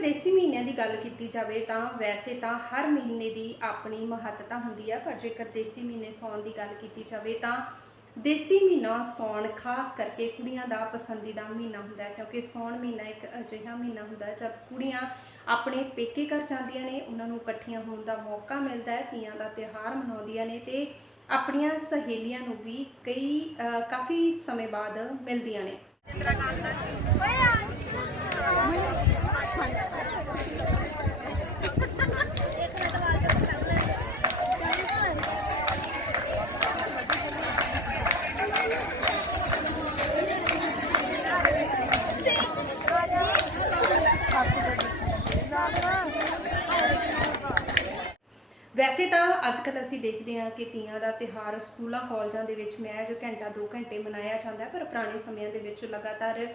ਦੇਸੀ ਮਹੀਨਿਆਂ ਦੀ ਗੱਲ ਕੀਤੀ ਜਾਵੇ ਤਾਂ ਵੈਸੇ ਤਾਂ ਹਰ ਮਹੀਨੇ ਦੀ ਆਪਣੀ ਮਹੱਤਤਾ ਹੁੰਦੀ ਹੈ ਪਰ ਜੇਕਰ ਦੇਸੀ ਮਹੀਨੇ ਸੌਣ ਦੀ ਗੱਲ ਕੀਤੀ ਜਾਵੇ ਤਾਂ ਦੇਸੀ ਮਹੀਨਾ ਸੌਣ ਖਾਸ ਕਰਕੇ ਕੁੜੀਆਂ ਦਾ ਪਸੰਦੀਦਾ ਮਹੀਨਾ ਹੁੰਦਾ ਹੈ, ਕਿਉਂਕਿ ਸੌਣ ਮਹੀਨਾ ਇੱਕ ਅਜਿਹਾ ਮਹੀਨਾ ਹੁੰਦਾ ਹੈ ਜਦ ਕੁੜੀਆਂ ਆਪਣੇ ਪੇਕੇ ਘਰ ਜਾਂਦੀਆਂ ਨੇ, ਉਹਨਾਂ ਨੂੰ ਇਕੱਠੀਆਂ ਹੋਣ ਦਾ ਮੌਕਾ ਮਿਲਦਾ ਹੈ, ਤੀਆਂ ਦਾ ਤਿਉਹਾਰ ਮਨਾਉਂਦੀਆਂ ਨੇ ਤੇ ਆਪਣੀਆਂ ਸਹੇਲੀਆਂ ਨੂੰ ਵੀ ਕਈ ਕਾਫੀ ਸਮੇਂ ਬਾਅਦ ਮਿਲਦੀਆਂ ਨੇ ਵੈਸੇ ਤਾਂ ਅੱਜ ਕੱਲ੍ਹ ਅਸੀਂ ਦੇਖਦੇ ਹਾਂ ਕਿ ਤੀਆਂ ਦਾ ਤਿਹਾਰ ਸਕੂਲਾਂ, ਕਾਲਜਾਂ ਦੇ ਵਿੱਚ ਮੈਂ ਜੋ ਘੰਟਾ 2 ਘੰਟੇ ਮਨਾਇਆ ਜਾਂਦਾ ਪਰ ਪੁਰਾਣੇ ਸਮਿਆਂ ਦੇ ਵਿੱਚ ਲਗਾਤਾਰ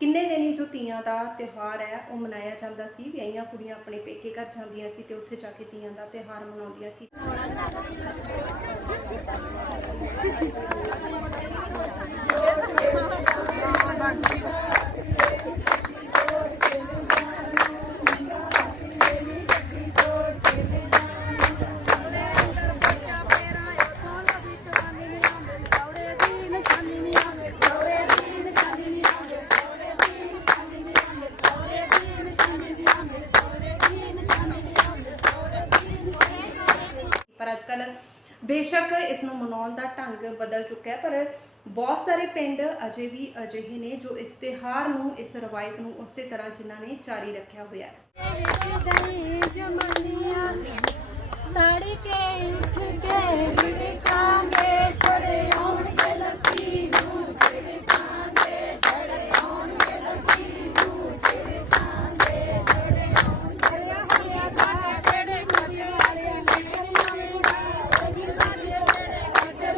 ਕਿੰਨੇ ਦਿਨ ਹੀ ਜੋ ਤੀਆਂ ਦਾ ਤਿਉਹਾਰ ਹੈ, ਉਹ ਮਨਾਇਆ ਜਾਂਦਾ ਸੀ। ਵਿਆਹੀਆਂ ਕੁੜੀਆਂ ਆਪਣੇ ਪੇਕੇ ਘਰ ਜਾਂਦੀਆਂ ਸੀ ਤੇ ਉੱਥੇ ਜਾ ਕੇ ਤੀਆਂ ਦਾ ਤਿਉਹਾਰ ਮਨਾਉਂਦੀਆਂ ਸੀ। ਪਰ ਅੱਜ ਕੱਲ ਬੇਸ਼ੱਕ ਇਸ ਨੂੰ ਮਨਾਉਣ ਦਾ ਢੰਗ ਬਦਲ ਚੁੱਕਿਆ ਪਰ ਬਹੁਤ ਸਾਰੇ ਪਿੰਡ ਅਜੇ ਵੀ ਅਜਿਹੇ ਨੇ ਜੋ ਇਸ ਤਿਉਹਾਰ ਨੂੰ, ਇਸ ਰਵਾਇਤ ਨੂੰ ਉਸੇ ਤਰ੍ਹਾਂ ਜਿਨ੍ਹਾਂ ਨੇ ਜਾਰੀ ਰੱਖਿਆ ਹੋਇਆ ਹੈ ਤਾੜੀ ਕੇ ਉੱਠ ਕੇ ਵਿੜਕਾਂਗੇ ਛੜੇ ਆਉਣਗੇ ਲੱਸੀ ਨੂੰ ਛਿੜਕਾਂਗੇ ਛੜੇ ਆਉਣਗੇ ਲੱਸੀ ਨੂੰ ਛਿੜਕਾਂਗੇ ਛੜੇ ਆਉਣਗੇ ਹੋਇਆ ਸਾਡੇ ਕਿਹੜੇ ਕੁੜੀ ਵਾਲੇ ਲੈਣੀਆਂ ਜੀ ਸਾਡੇ ਕਿਹੜੇ ਕੱਟੇ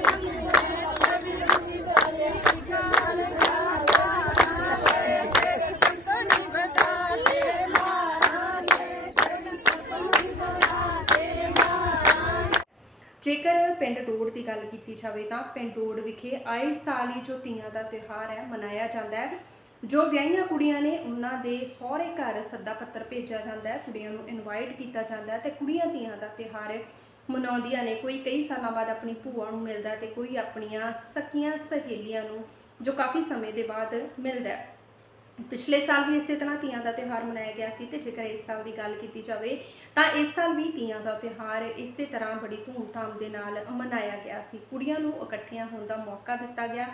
ਵੀ ਰੰਗੀ ਵਾਲੇ ਦੀ ਗਾਲ ਗਾਵਾਂਗੇ ਤੇਰੇ ਕੰਨੀ ਬਤਾ ਕੇ ਮਾਰਾਂਗੇ ਤੇਰੀ ਕੰਨੀ ਬਤਾ ਕੇ ਮਾਰਾਂਗੇ ਜੇਕਰ ਪਿੰਡ ਡੋੜ ਦੀ ਗੱਲ ਕੀਤੀ ਜਾਵੇ ਤਾਂ ਪਿੰਡ ਡੋੜ ਵਿਖੇ ਆਏ ਸਾਲ ਹੀ ਜੋ ਤੀਆਂ ਦਾ ਤਿਉਹਾਰ ਹੈ, ਮਨਾਇਆ ਜਾਂਦਾ ਹੈ। ਜੋ ਵਿਆਹੀਆਂ ਕੁੜੀਆਂ ਨੇ ਉਹਨਾਂ ਦੇ ਸਹੁਰੇ ਘਰ ਸੱਦਾ ਪੱਤਰ ਭੇਜਿਆ ਜਾਂਦਾ ਹੈ। ਕੁੜੀਆਂ ਨੂੰ ਇਨਵਾਈਟ ਕੀਤਾ ਜਾਂਦਾ ਹੈ ਤੇ ਕੁੜੀਆਂ ਤੀਆਂ ਦਾ ਤਿਉਹਾਰ ਮਨਾਉਂਦੀਆਂ ਨੇ। ਕੋਈ ਕਈ ਸਾਲਾਂ ਬਾਅਦ ਆਪਣੀ ਭੂਆ ਨੂੰ ਮਿਲਦਾ ਹੈ ਤੇ ਕੋਈ ਆਪਣੀਆਂ ਸਕੀਆਂ ਸਹੇਲੀਆਂ ਨੂੰ, ਜੋ ਕਾਫੀ ਸਮੇਂ ਦੇ ਬਾਅਦ ਮਿਲਦਾ ਹੈ। ਪਿਛਲੇ ਸਾਲ ਵੀ ਇਸੇ ਤਰ੍ਹਾਂ ਤੀਆਂ ਦਾ ਤਿਉਹਾਰ ਮਨਾਇਆ ਗਿਆ ਸੀ ਤੇ ਜੇਕਰ ਇਸ ਸਾਲ ਦੀ ਗੱਲ ਕੀਤੀ ਜਾਵੇ ਤਾਂ ਇਸ ਸਾਲ ਵੀ ਤੀਆਂ ਦਾ ਤਿਉਹਾਰ ਇਸੇ ਤਰ੍ਹਾਂ ਬੜੀ ਧੂਮਧਾਮ ਦੇ ਨਾਲ ਮਨਾਇਆ ਗਿਆ ਸੀ। ਕੁੜੀਆਂ ਨੂੰ ਇਕੱਠੀਆਂ ਹੋਣ ਦਾ ਮੌਕਾ ਦਿੱਤਾ ਗਿਆ,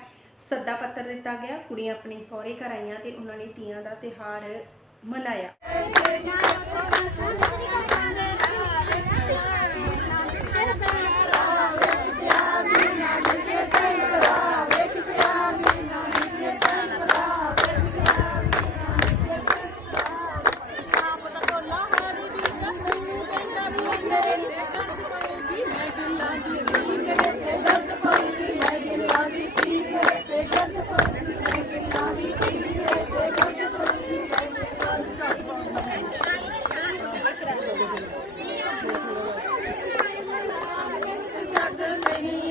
ਸੱਦਾ ਪੱਤਰ ਦਿੱਤਾ ਗਿਆ, ਕੁੜੀਆਂ ਆਪਣੇ ਸਹੁਰੇ ਘਰ ਆਈਆਂ ਤੇ ਉਹਨਾਂ ਨੇ ਤੀਆਂ ਦਾ ਤਿਉਹਾਰ ਮਨਾਇਆ। नहीं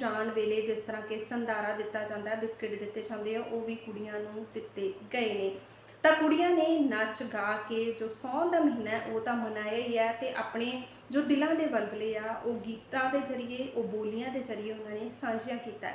ਜਾਣ ਵੇਲੇ ਜਿਸ ਤਰ੍ਹਾਂ ਕਿ ਸੰਧਾਰਾ ਦਿੱਤਾ ਜਾਂਦਾ ਹੈ ਬਿਸਕਟ ਦਿੱਤੇ ਜਾਂਦੇ ਆ, ਉਹ ਵੀ ਕੁੜੀਆਂ ਨੂੰ ਦਿੱਤੇ ਗਏ ਨੇ। ਤਾਂ ਕੁੜੀਆਂ ਨੇ ਨੱਚ ਗਾ ਕੇ ਜੋ ਸੌਣ ਦਾ ਮਹੀਨਾ ਹੈ, ਉਹ ਤਾਂ ਮਨਾਇਆ ਹੀ ਹੈ ਤੇ ਆਪਣੇ ਜੋ ਦਿਲਾਂ ਦੇ ਬਲਬਲੇ ਆ, ਉਹ ਗੀਤਾਂ ਦੇ ਜ਼ਰੀਏ, ਉਹ ਬੋਲੀਆਂ ਦੇ ਜ਼ਰੀਏ ਉਹਨਾਂ ਨੇ ਸਾਂਝੀਆਂ ਕੀਤਾ ਹੈ।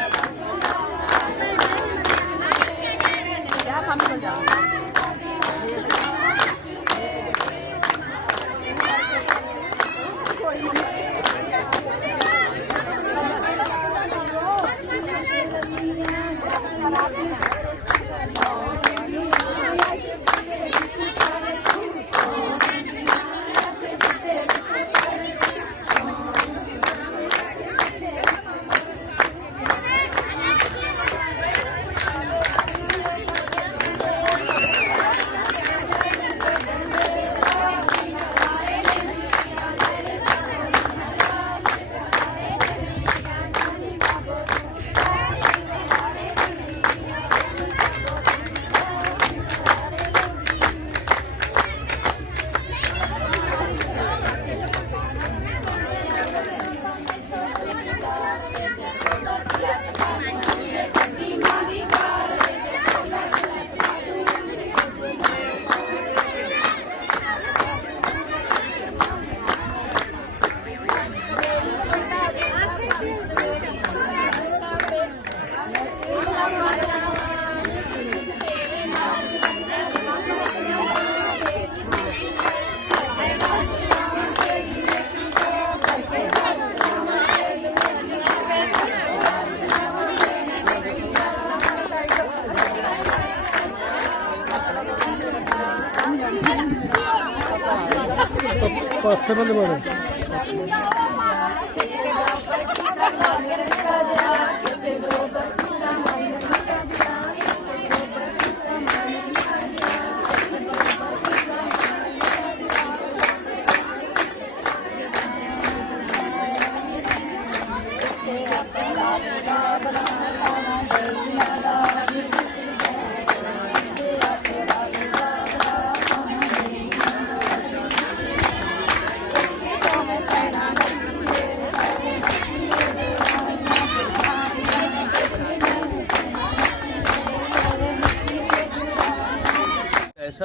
ਪਾਸੇ ਵੱਲ ਮਾਰੋ।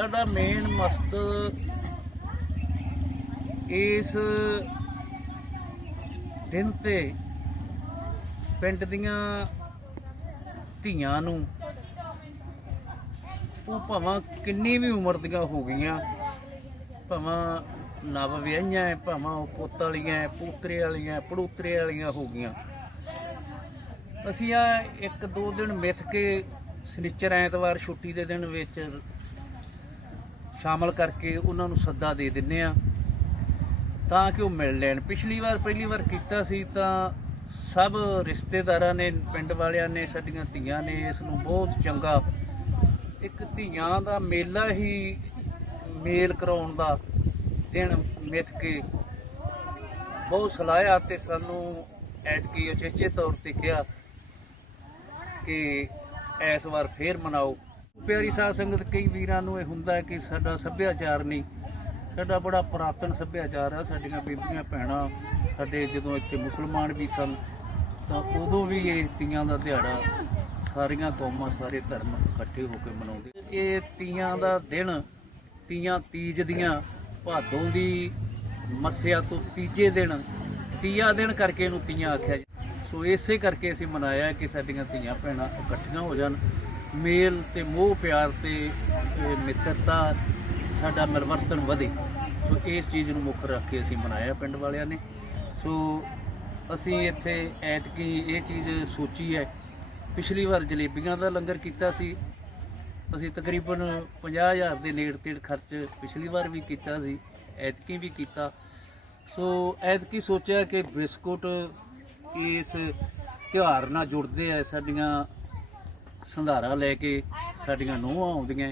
ਇਹ ਸਾਡਾ ਮੇਨ ਮਸਤ ਇਸ ਦਿਨ ਤੇ ਪਿੰਡ ਦੀਆਂ ਧੀਆਂ ਨੂੰ ਉਹ ਭਾਵੇਂ ਕਿੰਨੀ ਵੀ ਉਮਰ ਦੀਆਂ ਹੋ ਗਈਆਂ ਭਾਵੇਂ ਨਵ ਵਿਆਹੀਆਂ ਹੈ, ਭਾਵਾਂ ਉਹ ਪੁੱਤ ਵਾਲੀਆਂ ਹੈ, ਪੋਤਰੇ ਵਾਲੀਆਂ ਪੜੂਤਰੇ ਵਾਲੀਆਂ ਹੋ ਗਈਆਂ। ਅਸੀਂ ਆ ਇੱਕ ਦੋ ਦਿਨ ਮਿਸ ਕੇ ਸਨਿਚਰ ਐਤਵਾਰ ਛੁੱਟੀ ਦੇ ਦਿਨ ਵਿੱਚ ਸ਼ਾਮਲ ਕਰਕੇ ਉਹਨਾਂ ਨੂੰ ਸੱਦਾ ਦੇ ਦਿੰਨੇ ਆ। ਤਾਂ ਕਿ ਉਹ ਮਿਲ ਲੈਣ। ਪਿਛਲੀ ਵਾਰ ਪਹਿਲੀ ਵਾਰ ਕੀਤਾ ਸੀ ਤਾਂ ਸਭ ਰਿਸ਼ਤੇਦਾਰਾਂ ਨੇ, ਪਿੰਡ ਵਾਲਿਆਂ ਨੇ, ਸਾਡੀਆਂ ਧੀਆਂ ਨੇ ਇਸ ਨੂੰ ਬਹੁਤ ਚੰਗਾ ਇੱਕ ਧੀਆਂ ਦਾ ਮੇਲਾ ਹੀ ਮੇਲ ਕਰਾਉਣ ਦਾ ਦਿਨ ਮਿੱਥ ਕੇ ਬਹੁਤ ਸਲਾਹਿਆ ਤੇ ਸਾਨੂੰ ਐਤਕੀ ਉਚੇਚੇ ਤੌਰ ਤੇ ਕਿਹਾ ਕਿ ਇਸ ਵਾਰ ਫੇਰ ਮਨਾਓ। ਪਿਆਰੀ ਸਾਧ ਸੰਗਤ, ਕਈ ਵੀਰਾਂ ਨੂੰ ਇਹ ਹੁੰਦਾ ਕਿ ਸਾਡਾ ਸੱਭਿਆਚਾਰ ਨਹੀਂ। ਸਾਡਾ ਬੜਾ ਪੁਰਾਤਨ ਸੱਭਿਆਚਾਰ ਆ, ਸਾਡੀਆਂ ਬੀਬੀਆਂ ਭੈਣਾਂ, ਸਾਡੇ ਜਦੋਂ ਇੱਥੇ ਮੁਸਲਮਾਨ ਵੀ ਸਨ, ਤਾਂ ਉਦੋਂ ਵੀ ਇਹ ਤੀਆਂ ਦਾ ਦਿਹਾੜਾ, ਸਾਰੀਆਂ ਕੌਮਾਂ, ਸਾਰੇ ਧਰਮ ਇਕੱਠੇ ਹੋ ਕੇ ਮਨਾਉਂਦੇ। ਇਹ ਤੀਆਂ ਦਾ ਦਿਨ, ਤੀਆਂ ਤੀਜ ਦੀਆਂ ਭਾਦੋਂ ਦੀ ਮੱਸਿਆ ਤੋਂ ਤੀਜੇ ਦਿਨ, ਤੀਆ ਦਿਨ ਕਰਕੇ ਇਹਨੂੰ ਤੀਆਂ ਆਖਿਆ ਸੋ ਇਸੇ ਕਰਕੇ ਅਸੀਂ ਮਨਾਇਆ ਕਿ ਸਾਡੀਆਂ ਧੀਆਂ ਭੈਣਾਂ ਇਕੱਠੀਆਂ ਹੋ ਜਾਣ। ਮੇਲ ਤੇ ਮੋਹ ਪਿਆਰ ਤੇ ਮਿੱਤਰਤਾ ਸਾਡਾ ਮਿਲਵਰਤਨ ਵਧੇ। ਸੋ ਇਸ ਚੀਜ਼ ਨੂੰ ਮੁੱਖ ਰੱਖ ਕੇ ਅਸੀਂ ਮਨਾਇਆ ਪਿੰਡ ਵਾਲਿਆਂ ਨੇ। ਸੋ ਅਸੀਂ ਇੱਥੇ ਐਤਕੀ ਇਹ ਚੀਜ਼ ਸੋਚੀ ਹੈ। ਪਿਛਲੀ ਵਾਰ ਜਲੇਬੀਆਂ ਦਾ ਲੰਗਰ ਕੀਤਾ ਸੀ। ਅਸੀਂ ਤਕਰੀਬਨ 50000 ਦੇ ਨੇੜ ਤੇੜ ਖਰਚ ਪਿਛਲੀ ਵਾਰ ਵੀ ਕੀਤਾ ਸੀ, ਐਤਕੀ ਵੀ ਕੀਤਾ। ਸੋ ਐਤਕੀ ਸੋਚਿਆ ਕਿ ਬਿਸਕੁਟ ਇਸ ਤਿਉਹਾਰ ਨਾਲ ਜੁੜਦੇ ਆ, ਸਾਡੀਆਂ ਸੰਧਾਰਾ ਲੈ ਕੇ ਸਾਡੀਆਂ ਨੂੰਹਾਂ ਆਉਂਦੀਆਂ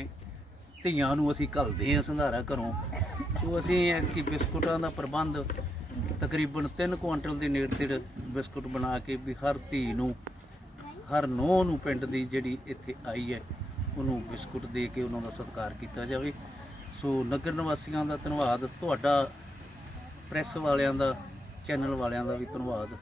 ਧੀਆਂ ਨੂੰ ਅਸੀਂ ਘੱਲਦੇ ਹਾਂ ਸੰਧਾਰਾ ਘਰੋਂ। ਸੋ ਅਸੀਂ ਕਿ ਬਿਸਕੁਟਾਂ ਦਾ ਪ੍ਰਬੰਧ ਤਕਰੀਬਨ 3 ਕੁਇੰਟਲ ਦੇ ਨੇੜੇ ਤੇੜ ਬਿਸਕੁਟ ਬਣਾ ਕੇ ਵੀ ਹਰ ਧੀ ਨੂੰ, ਹਰ ਨੂੰਹ ਨੂੰ ਪਿੰਡ ਦੀ ਜਿਹੜੀ ਇੱਥੇ ਆਈ ਹੈ, ਉਹਨੂੰ ਬਿਸਕੁਟ ਦੇ ਕੇ ਉਹਨਾਂ ਦਾ ਸਤਿਕਾਰ ਕੀਤਾ ਜਾਵੇ। ਸੋ ਨਗਰ ਨਿਵਾਸੀਆਂ ਦਾ ਧੰਨਵਾਦ। ਤੁਹਾਡਾ ਪ੍ਰੈਸ ਵਾਲਿਆਂ ਦਾ ਚੈਨਲ ਵਾਲਿਆਂ ਦਾ ਵੀ ਧੰਨਵਾਦ।